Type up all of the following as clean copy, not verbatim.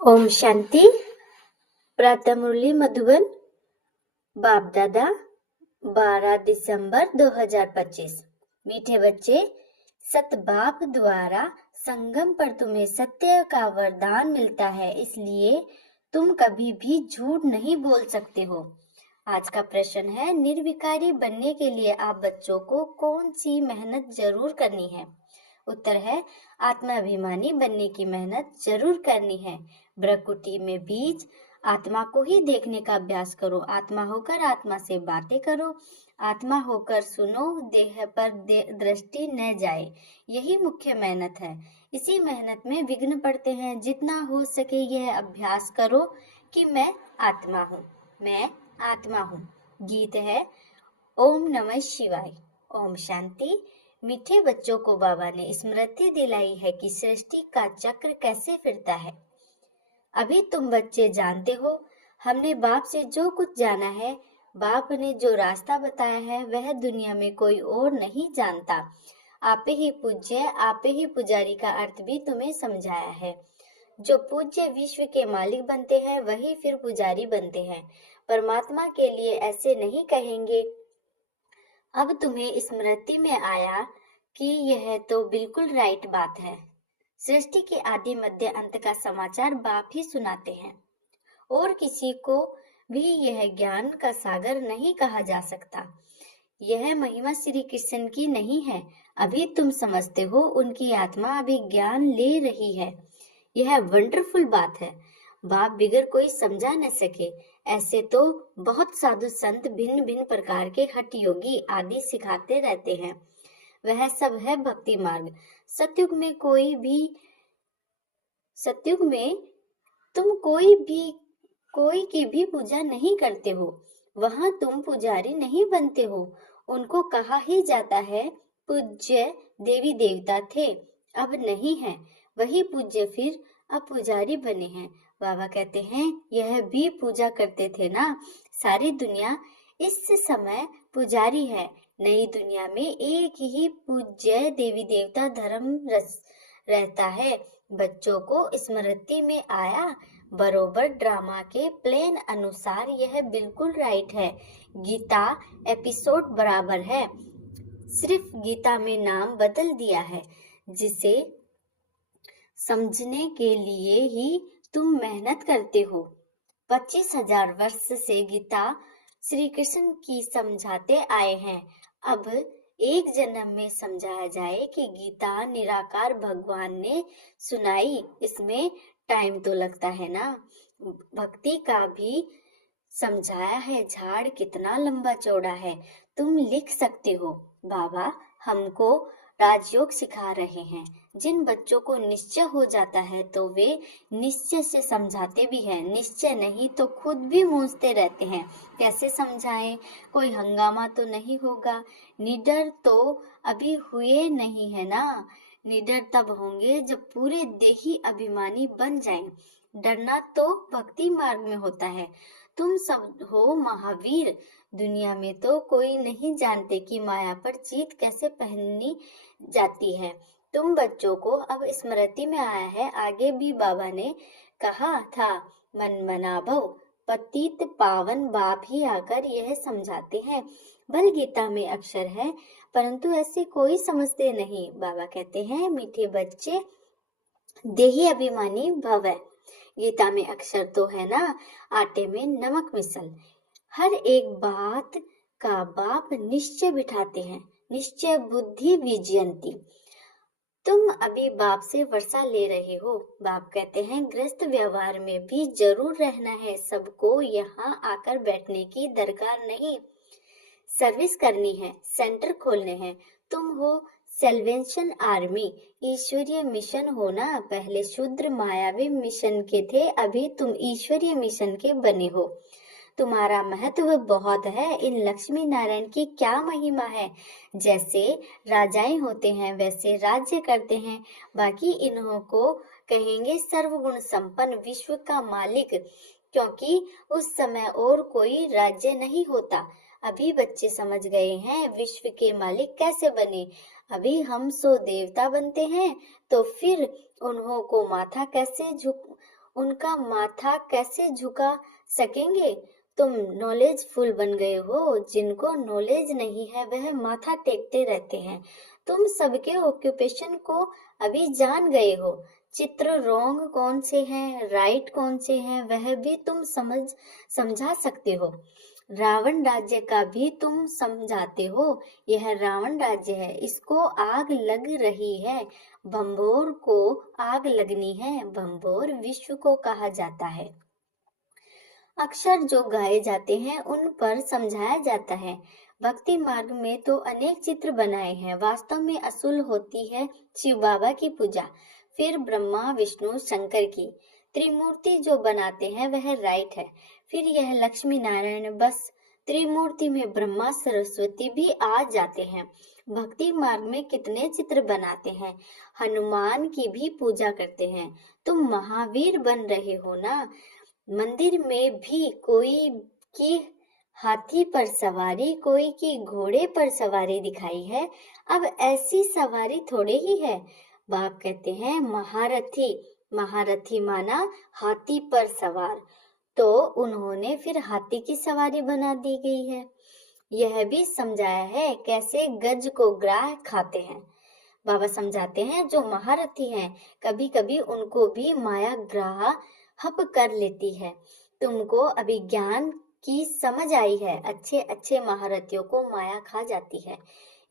ओम शांति। प्रातः मुरली मधुबन, बाप दादा 12 दिसंबर 2025। मीठे बच्चे, सत बाप द्वारा संगम पर तुम्हें सत्य का वरदान मिलता है, इसलिए तुम कभी भी झूठ नहीं बोल सकते हो। आज का प्रश्न है, निर्विकारी बनने के लिए आप बच्चों को कौन सी मेहनत जरूर करनी है? उत्तर है, आत्माभिमानी बनने की मेहनत जरूर करनी है। प्रकृति में बीज आत्मा को ही देखने का अभ्यास करो। आत्मा होकर आत्मा से बातें करो। आत्मा होकर सुनो, देह पर दृष्टि न जाए। यही मुख्य मेहनत है। इसी मेहनत में विघ्न पड़ते हैं। जितना हो सके यह अभ्यास करो कि मैं आत्मा हूँ, मैं आत्मा हूँ। गीत है ओम नमः शिवाय। ओम शांति। मीठे बच्चों को बाबा ने स्मृति दिलाई है कि सृष्टि का चक्र कैसे फिरता है। अभी तुम बच्चे जानते हो, हमने बाप से जो कुछ जाना है, बाप ने जो रास्ता बताया है, वह दुनिया में कोई और नहीं जानता। आपे ही पूज्य, आपे ही पुजारी का अर्थ भी तुम्हें समझाया है। जो पूज्य विश्व के मालिक बनते हैं, वही फिर पुजारी बनते हैं। परमात्मा के लिए ऐसे नहीं कहेंगे। अब तुम्हें स्मृति में आया कि यह तो बिल्कुल राइट बात है। सृष्टि के आदि मध्य अंत का समाचार बाप ही सुनाते हैं, और किसी को भी यह ज्ञान का सागर नहीं कहा जा सकता। यह महिमा श्री कृष्ण की नहीं है। अभी तुम समझते हो, उनकी आत्मा अभी ज्ञान ले रही है। यह वंडरफुल बात है। बाप बिगर कोई समझा न सके। ऐसे तो बहुत साधु संत भिन्न भिन्न प्रकार के हठ योगी आदि सिखाते रहते हैं। वह सब है भक्ति मार्ग। सतयुग में तुम कोई की भी पूजा नहीं करते हो। वहां तुम पुजारी नहीं बनते हो। उनको कहा ही जाता है पूज्य देवी देवता थे, अब नहीं है। वही पूज्य फिर अब पुजारी बने हैं। बाबा कहते हैं, यह भी पूजा करते थे ना। सारी दुनिया इस समय पुजारी है। नई दुनिया में एक ही पूज्य देवी देवता धर्म रहता है। बच्चों को स्मृति में आया, बरोबर ड्रामा के प्लेन अनुसार यह बिल्कुल राइट है। गीता एपिसोड बराबर है, सिर्फ गीता में नाम बदल दिया है। जिसे समझने के लिए ही तुम मेहनत करते हो। 25,000 वर्ष से गीता श्री कृष्ण की समझाते आए हैं। अब एक जन्म में समझाया जाए कि गीता निराकार भगवान ने सुनाई, इसमें टाइम तो लगता है ना। भक्ति का भी समझाया है, झाड़ कितना लंबा चौड़ा है। तुम लिख सकते हो, बाबा हमको राजयोग सिखा रहे हैं। जिन बच्चों को निश्चय हो जाता है तो वे निश्चय से समझाते भी हैं। निश्चय नहीं तो खुद भी मूंझते रहते हैं, कैसे समझाएं? कोई हंगामा तो नहीं होगा। निडर तो अभी हुए नहीं है ना। निडर तब होंगे जब पूरे देही अभिमानी बन जाएं। डरना तो भक्ति मार्ग में होता है। तुम सब हो महावीर। दुनिया में तो कोई नहीं जानते कि माया पर जीत कैसे पहननी जाती है। तुम बच्चों को अब स्मृति में आया है। आगे भी बाबा ने कहा था, मन मना भव, पतित पावन बाप ही आकर यह समझाते हैं। भल गीता में अक्षर है, परंतु ऐसे कोई समझते नहीं। बाबा कहते हैं, मीठे बच्चे देही अभिमानी भव है। गीता में अक्षर तो है ना, आटे में नमक मिसल। हर एक बात का बाप निश्चय बिठाते हैं। निश्चय बुद्धि विजयंती। तुम अभी बाप से वर्षा ले रहे हो। बाप कहते हैं, गृहस्थ व्यवहार में भी जरूर रहना है। सबको यहाँ आकर बैठने की दरकार नहीं। सर्विस करनी है, सेंटर खोलने हैं। तुम हो सेल्वेशन आर्मी, ईश्वरीय मिशन हो ना। पहले शूद्र मायावी मिशन के थे, अभी तुम ईश्वरीय मिशन के बने हो। तुम्हारा महत्व बहुत है। इन लक्ष्मी नारायण की क्या महिमा है। जैसे राजाएं होते हैं वैसे राज्य करते हैं। बाकी इन्हों को कहेंगे सर्वगुण संपन्न विश्व का मालिक, क्योंकि उस समय और कोई राज्य नहीं होता। अभी बच्चे समझ गए हैं विश्व के मालिक कैसे बने। अभी हम सो देवता बनते हैं, तो फिर उन्हों को माथा कैसे उनका माथा कैसे झुका सकेंगे? तुम नॉलेजफुल बन गए हो। जिनको नॉलेज नहीं है वह माथा टेकते रहते हैं। तुम सबके ऑक्यूपेशन को अभी जान गए हो। चित्र रॉन्ग कौन से हैं, राइट कौन से हैं, वह भी तुम समझा सकते हो। रावण राज्य का भी तुम समझाते हो। यह रावण राज्य है, इसको आग लग रही है। भंबोर को आग लगनी है। भंबोर विश्व को कहा जाता है। अक्षर जो गाए जाते हैं उन पर समझाया जाता है। भक्ति मार्ग में तो अनेक चित्र बनाए हैं। वास्तव में असूल होती है शिव बाबा की पूजा, फिर ब्रह्मा विष्णु शंकर की त्रिमूर्ति जो बनाते हैं वह राइट है। फिर यह लक्ष्मी नारायण, बस त्रिमूर्ति में ब्रह्मा सरस्वती भी आ जाते हैं। भक्ति मार्ग में कितने चित्र बनाते हैं। हनुमान की भी पूजा करते हैं। तुम महावीर बन रहे हो ना। मंदिर में भी कोई की हाथी पर सवारी, कोई की घोड़े पर सवारी दिखाई है। अब ऐसी सवारी थोड़े ही है। बाप कहते हैं महारथी। महारथी माना हाथी पर सवार, तो उन्होंने फिर हाथी की सवारी बना दी गई है। यह भी समझाया है कैसे गज को ग्राह खाते हैं। बाबा समझाते हैं जो महारथी हैं कभी कभी उनको भी माया ग्राह हप कर लेती है। तुमको अभी ज्ञान की समझ आई है। अच्छे अच्छे महारथियों को माया खा जाती है।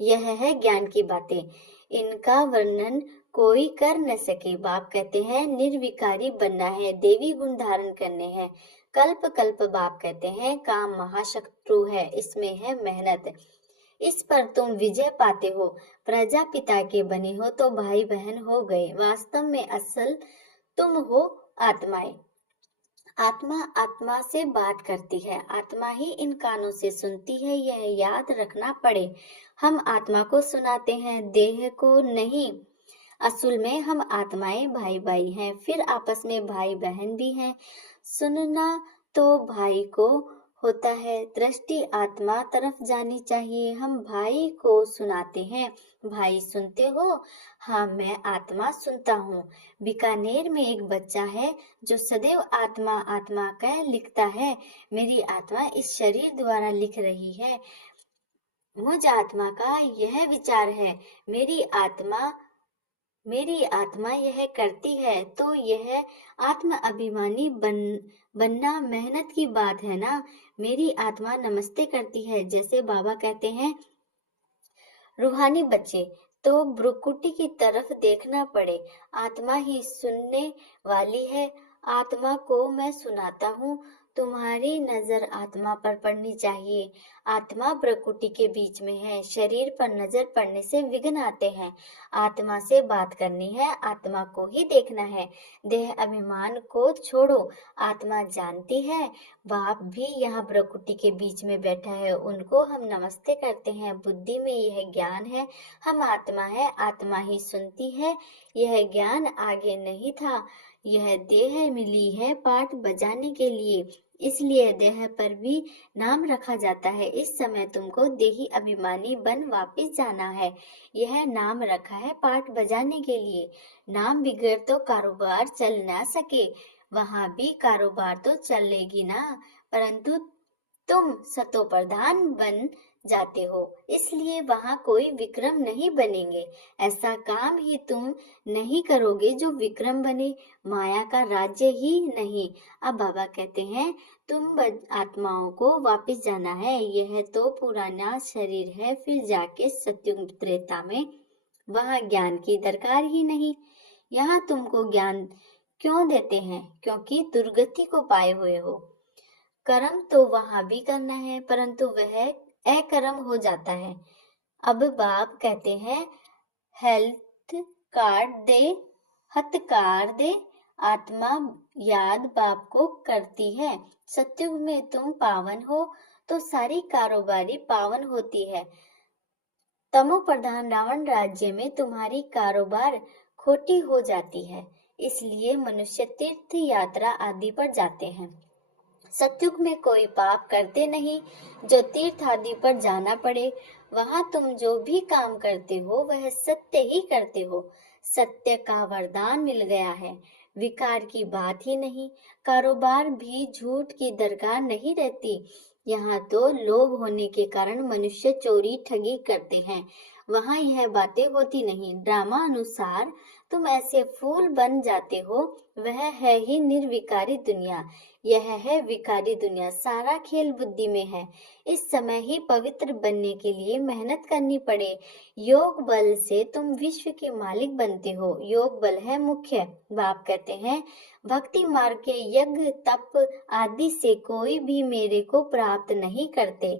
यह है ज्ञान की बातें, इनका वर्णन कोई कर न सके। बाप कहते हैं निर्विकारी बनना है, देवी गुण धारण करने हैं। कल्प कल्प बाप कहते हैं काम महाशत्रु है, इसमें है मेहनत, इस पर तुम विजय पाते हो। प्रजापिता के बने हो तो भाई बहन हो गए। वास्तव में असल तुम हो आत्माएं। आत्मा आत्मा से बात करती है, आत्मा ही इन कानों से सुनती है, यह याद रखना पड़े। हम आत्मा को सुनाते हैं, देह को नहीं। असल में हम आत्माएं भाई भाई हैं, फिर आपस में भाई बहन भी हैं। सुनना तो भाई को होता है, दृष्टि आत्मा तरफ जानी चाहिए। हम भाई को सुनाते हैं, भाई सुनते हो? हाँ, मैं आत्मा सुनता हूँ। बीकानेर में एक बच्चा है जो सदैव आत्मा आत्मा कह लिखता है। मेरी आत्मा इस शरीर द्वारा लिख रही है। मुझ आत्मा का यह विचार है, मेरी आत्मा यह करती है, तो यह आत्म अभिमानी बनना मेहनत की बात है ना। मेरी आत्मा नमस्ते करती है। जैसे बाबा कहते हैं रूहानी बच्चे तो भ्रुकुटी की तरफ देखना पड़े। आत्मा ही सुनने वाली है। आत्मा को मैं सुनाता हूँ, तुम्हारी नजर आत्मा पर पड़नी चाहिए। आत्मा भ्रुकुटी के बीच में है, शरीर पर नजर पड़ने से विघ्न आते हैं। आत्मा से बात करनी है, आत्मा को ही देखना है। देह अभिमान को छोड़ो। आत्मा जानती है बाप भी यहाँ भ्रुकुटी के बीच में बैठा है, उनको हम नमस्ते करते हैं। बुद्धि में यह ज्ञान है, हम आत्मा है, आत्मा ही सुनती है। यह ज्ञान आगे नहीं था, यह देह मिली है पाठ बजाने के लिए, इसलिए देह पर भी नाम रखा जाता है। इस समय तुमको देही अभिमानी बन वापिस जाना है। यह नाम रखा है पाठ बजाने के लिए। नाम बिगड़ तो कारोबार चल ना सके। वहां भी कारोबार तो चलेगी ना, परंतु तुम सतो प्रधान बन जाते हो, इसलिए वहां कोई विक्रम नहीं बनेंगे। ऐसा काम ही तुम नहीं करोगे जो विक्रम बने, माया का राज्य ही नहीं। अब बाबा कहते हैं तुम आत्माओं को वापस जाना है। यह तो पुराना शरीर है, फिर जाके सत्युग त्रेता में वहां ज्ञान की दरकार ही नहीं। यहाँ तुमको ज्ञान क्यों देते हैं? क्योंकि दुर्गति को पाए हुए हो। कर्म तो वहां भी करना है, परंतु वह अकर्म हो जाता है। अब बाप कहते हैं हेल्थ कार्ड दे, हथकार दे। आत्मा याद बाप को करती है। सत्युग में तुम पावन हो तो सारी कारोबारी पावन होती है। तमो प्रधान रावण राज्य में तुम्हारी कारोबार खोटी हो जाती है, इसलिए मनुष्य तीर्थ यात्रा आदि पर जाते हैं। सत्युग में कोई पाप करते नहीं जो तीर्थ आदि पर जाना पड़े। वहां तुम जो भी काम करते हो वह सत्य ही करते हो। सत्य का वरदान मिल गया है। विकार की बात ही नहीं। कारोबार भी झूठ की दरकार नहीं रहती। यहाँ तो लोभ होने के कारण मनुष्य चोरी ठगी करते हैं, वहाँ यह बातें होती नहीं। ड्रामा अनुसार तुम ऐसे फूल बन जाते हो, वह है ही निर्विकारी दुनिया। यह है विकारी दुनिया। सारा खेल बुद्धि में है। इस समय ही पवित्र बनने के लिए मेहनत करनी पड़े। योग बल से तुम विश्व के मालिक बनते हो। योग बल है मुख्य। बाप कहते हैं, भक्ति मार्ग के यज्ञ तप आदि से कोई भी मेरे को प्राप्त नहीं करते।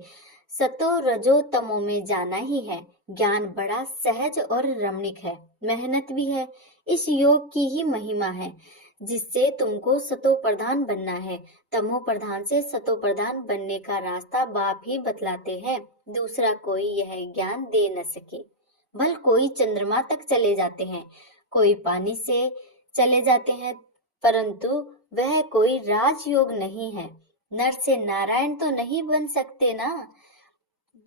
सतो रजो तमो में जाना ही है। ज्ञान बड़ा सहज और रमणीक है, मेहनत भी है। इस योग की ही महिमा है, जिससे तुमको सतो प्रधान बनना है। तमो प्रधान से सतो प्रधान बनने का रास्ता बाप ही बतलाते हैं। दूसरा कोई यह ज्ञान दे न सके। भल कोई चंद्रमा तक चले जाते हैं, कोई पानी से चले जाते हैं, परंतु वह कोई राजयोग नहीं है। नर से नारायण तो नहीं बन सकते ना।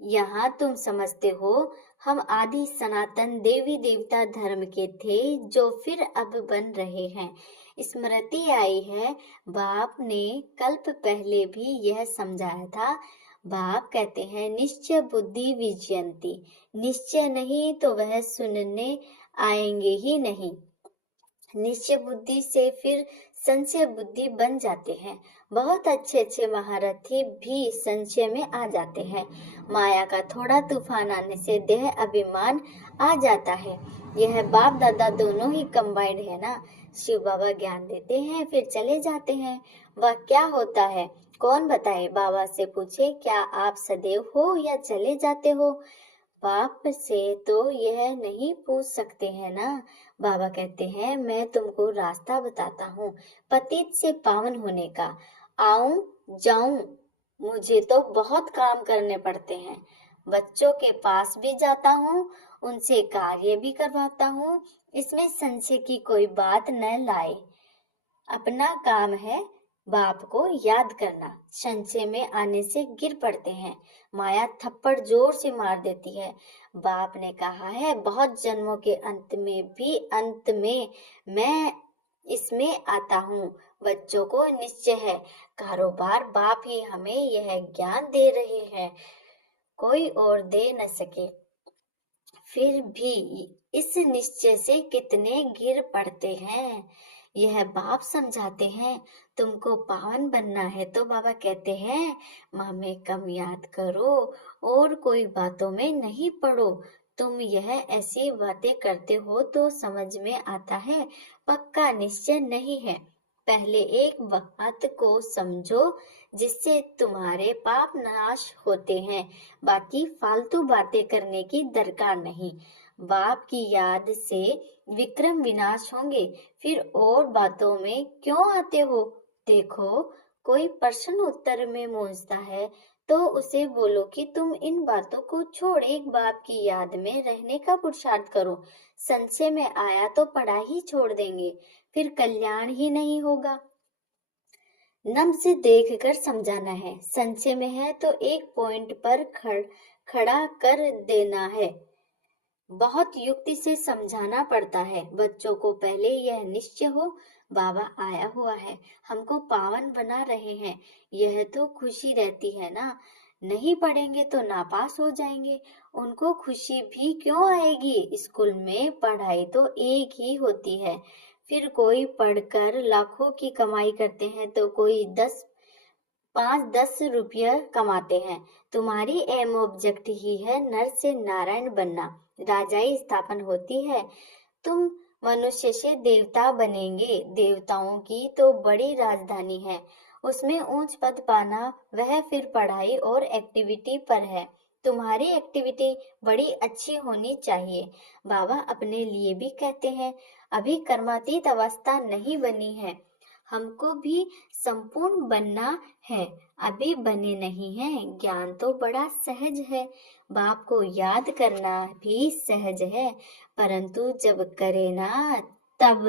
यहाँ तुम समझते हो, हम आदि सनातन देवी देवता धर्म के थे, जो फिर अब बन रहे हैं। स्मृति आई है, बाप ने कल्प पहले भी यह समझाया था। बाप कहते हैं, निश्चय बुद्धि विजयंती। निश्चय नहीं तो वह सुनने आएंगे ही नहीं। निश्चय बुद्धि से फिर संशय बुद्धि बन जाते हैं। बहुत अच्छे अच्छे महारथी भी संशय में आ जाते हैं। माया का थोड़ा तूफान आने से देह अभिमान आ जाता है। यह बाप दादा दोनों ही कंबाइंड है ना। शिव बाबा ज्ञान देते हैं, फिर चले जाते हैं। वह क्या होता है कौन बताए? बाबा से पूछे, क्या आप सदैव हो या चले जाते हो? बाप से तो यह नहीं पूछ सकते हैं ना। बाबा कहते हैं, मैं तुमको रास्ता बताता हूँ पतित से पावन होने का। आऊं जाऊं, मुझे तो बहुत काम करने पड़ते हैं। बच्चों के पास भी जाता हूँ, उनसे कार्य भी करवाता हूँ। इसमें संशय की कोई बात न लाए। अपना काम है बाप को याद करना। संशय में आने से गिर पड़ते हैं। माया थप्पड़ जोर से मार देती है। बाप ने कहा है, बहुत जन्मों के अंत में भी अंत में मैं इसमें आता हूँ। बच्चों को निश्चय है, कारोबार बाप ही हमें यह ज्ञान दे रहे हैं, कोई और दे न सके। फिर भी इस निश्चय से कितने गिर पड़ते हैं। यह बाप समझाते हैं। तुमको पावन बनना है तो बाबा कहते हैं, माँ में कम याद करो और कोई बातों में नहीं पड़ो। तुम यह ऐसी बातें करते हो तो समझ में आता है, पक्का निश्चय नहीं है। पहले एक बात को समझो, जिससे तुम्हारे पाप नाश होते हैं। बाकी फालतू बातें करने की दरकार नहीं। बाप की याद से विक्रम विनाश होंगे, फिर और बातों में क्यों आते हो? देखो, कोई प्रश्न उत्तर में मूंझता है तो उसे बोलो कि तुम इन बातों को छोड़ एक बाप की याद में रहने का पुरुषार्थ करो। संशय में आया तो पढ़ाई छोड़ देंगे, फिर कल्याण ही नहीं होगा। नम से देखकर समझाना है। संशय में है तो एक पॉइंट पर खड़ा कर देना है। बहुत युक्ति से समझाना पड़ता है। बच्चों को पहले यह निश्चय हो, बाबा आया हुआ है, हमको पावन बना रहे हैं, यह तो खुशी रहती है ना। नहीं पढ़ेंगे तो नापास हो जाएंगे, उनको खुशी भी क्यों आएगी? स्कूल में पढ़ाई तो एक ही होती है। फिर कोई पढ़कर लाखों की कमाई करते हैं तो कोई 5-10 रुपये कमाते हैं। तुम्हारी एम ऑब्जेक्ट ही है नर से नारायण बनना। राजाई स्थापन होती है, तुम मनुष्य से देवता बनेंगे। देवताओं की तो बड़ी राजधानी है, उसमें ऊंच पद पाना वह फिर पढ़ाई और एक्टिविटी पर है। तुम्हारी एक्टिविटी बड़ी अच्छी होनी चाहिए। बाबा अपने लिए भी कहते हैं, अभी कर्मातीत अवस्था नहीं बनी है, हमको भी संपूर्ण बनना है, अभी बने नहीं हैं। ज्ञान तो बड़ा सहज है, बाप को याद करना भी सहज है, परंतु जब करे ना तब।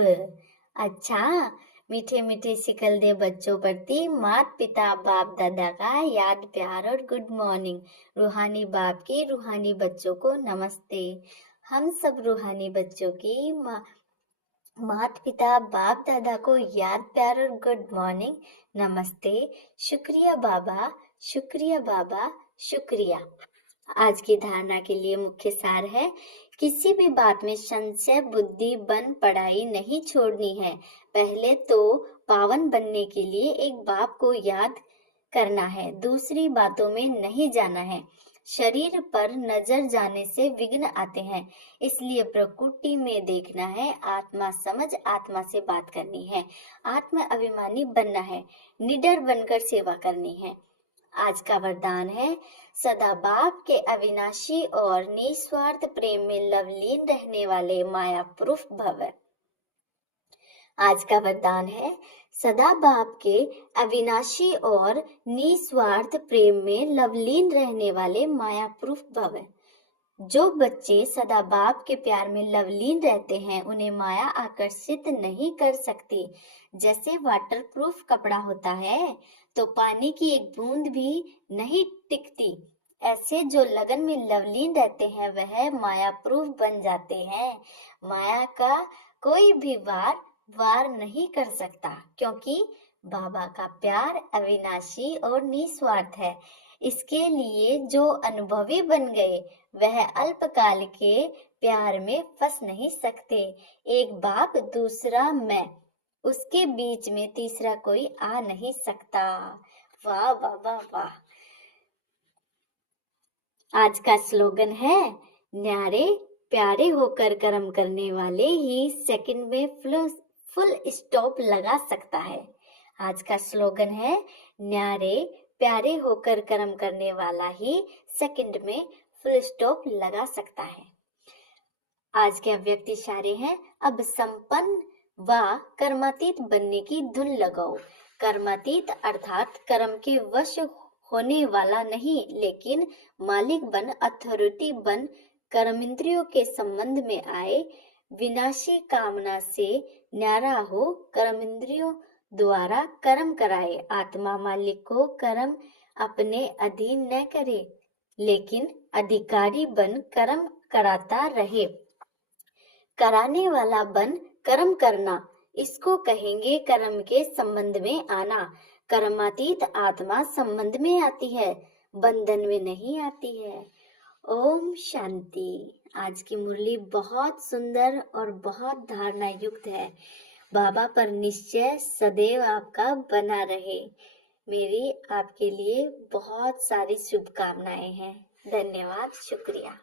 अच्छा, मीठे मीठे सिकल दे बच्चों प्रति माता पिता बाप दादा का याद प्यार और गुड मॉर्निंग। रूहानी बाप की रूहानी बच्चों को नमस्ते। हम सब रूहानी बच्चों की माता पिता बाप दादा को याद, प्यार और गुड मॉर्निंग, नमस्ते, शुक्रिया बाबा, शुक्रिया बाबा, शुक्रिया। आज की धारणा के लिए मुख्य सार है, किसी भी बात में संशय बुद्धि बन पढ़ाई नहीं छोड़नी है। पहले तो पावन बनने के लिए एक बाप को याद करना है, दूसरी बातों में नहीं जाना है। शरीर पर नजर जाने से विघ्न आते हैं, इसलिए प्रकृति में देखना है। आत्मा समझ आत्मा से बात करनी है, आत्म अभिमानी बनना है, निडर बनकर सेवा करनी है। आज का वरदान है, सदा बाप के अविनाशी और निस्वार्थ प्रेम में लवलीन रहने वाले माया प्रूफ भव। आज का वरदान है, सदा बाप के अविनाशी और निस्वार्थ प्रेम में लवलीन रहने वाले माया प्रूफ भव। जो बच्चे सदा बाप के प्यार में लवलीन रहते हैं, उन्हें माया आकर्षित नहीं कर सकती। जैसे वाटरप्रूफ कपड़ा होता है तो पानी की एक बूंद भी नहीं टिकती, ऐसे जो लगन में लवलीन रहते हैं वह माया प्रूफ बन जाते हैं। माया का कोई भी वार नहीं कर सकता, क्योंकि बाबा का प्यार अविनाशी और निस्वार्थ है। इसके लिए जो अनुभवी बन गए वह अल्पकाल के प्यार में फंस नहीं सकते। एक बाप दूसरा मैं, उसके बीच में तीसरा कोई आ नहीं सकता। वाह वाह वाह वाह। आज का स्लोगन है, न्यारे प्यारे होकर कर्म करने वाले ही सेकंड में फुल स्टॉप लगा सकता है। आज का स्लोगन है, न्यारे प्यारे होकर कर्म करने वाला ही सेकंड में फुल स्टॉप लगा सकता है। आज के अव्यक्त इशारे हैं, अब संपन्न व कर्मातीत बनने की धुन लगाओ। कर्मातीत अर्थात कर्म के वश होने वाला नहीं, लेकिन मालिक बन, अथॉरिटी बन, कर्मेंद्रियों के संबंध में आए, विनाशी कामना से न्यारा हो, कर्मेंद्रियों द्वारा कर्म कराए। आत्मा मालिक को कर्म अपने अधीन न करे, लेकिन अधिकारी बन कर्म कराता रहे। कराने वाला बन कर्म करना, इसको कहेंगे कर्म के संबंध में आना। कर्मातीत आत्मा संबंध में आती है, बंधन में नहीं आती है। ओम शांति। आज की मुरली बहुत सुंदर और बहुत धारणा युक्त है। बाबा पर निश्चय सदैव आपका बना रहे। मेरी आपके लिए बहुत सारी शुभकामनाएं हैं। धन्यवाद, शुक्रिया।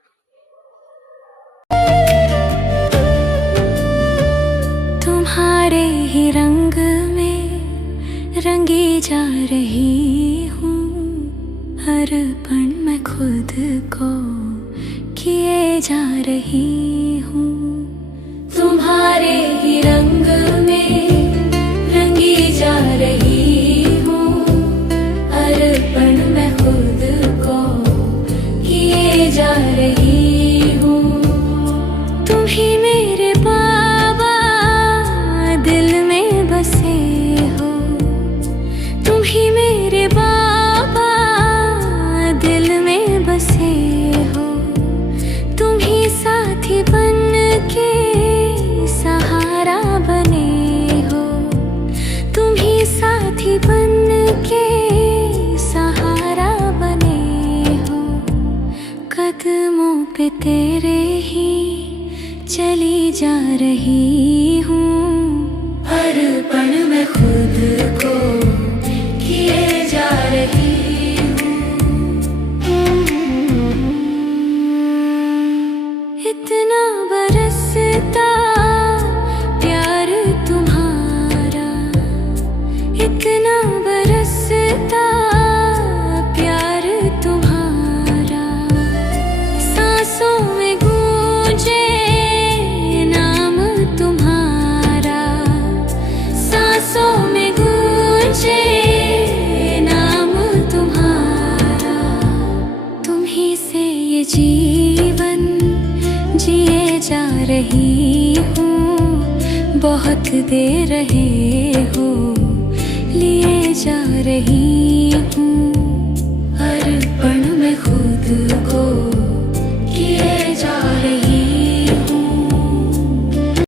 तुम्हारे ही रंग में रंगी जा रही हूँ, अर्पण मैं खुद को किए जा रही हूँ। तुम्हारे ही रंग में रंगी जा रही हूँ, अर्पण मैं खुद को किए जा रही हूँ। तुम ही मेरे बाबा दिल में बसे हो, तुम ही मेरे बाबा दिल में बसे हो। तुम ही साथी बन के सहारा बने हो, तुम ही साथी बन के सहारा बने हो। कदमों पे तेरे ही चली जा रही हूँ, अर्पण मैं खुद को किए जा रही हूँ। इतना बरसता प्यार तुम्हारा, इतना बरसता प्यार तुम्हारा। सांसों में गूंजे नाम तुम्हारा, सांसों में गूंजे नाम तुम्हारा। तुम ही से ये जीवन जिए जा रही हूँ, बहुत दे रहे हो लिए जा रही हूँ। अर्पण में खुद को किए जा रही